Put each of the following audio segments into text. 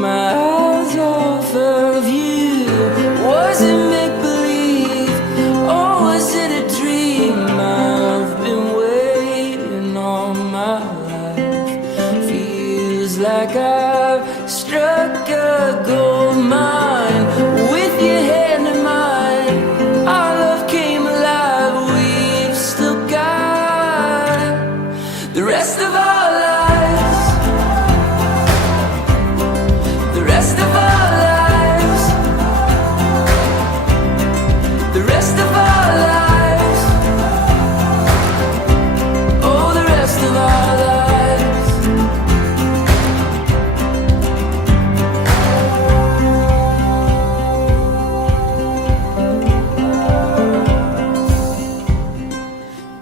my eyes off of you. Was it make-believe, or was it a dream? I've been waiting all my life. Feels like I've struck a gold mine. With your hand in mine, our love came alive. We've still got the rest of our lives, the rest of our lives, the rest of our lives, oh, the rest of our lives.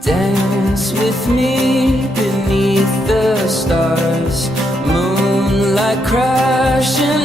Dance with me beneath the stars, moonlight crashing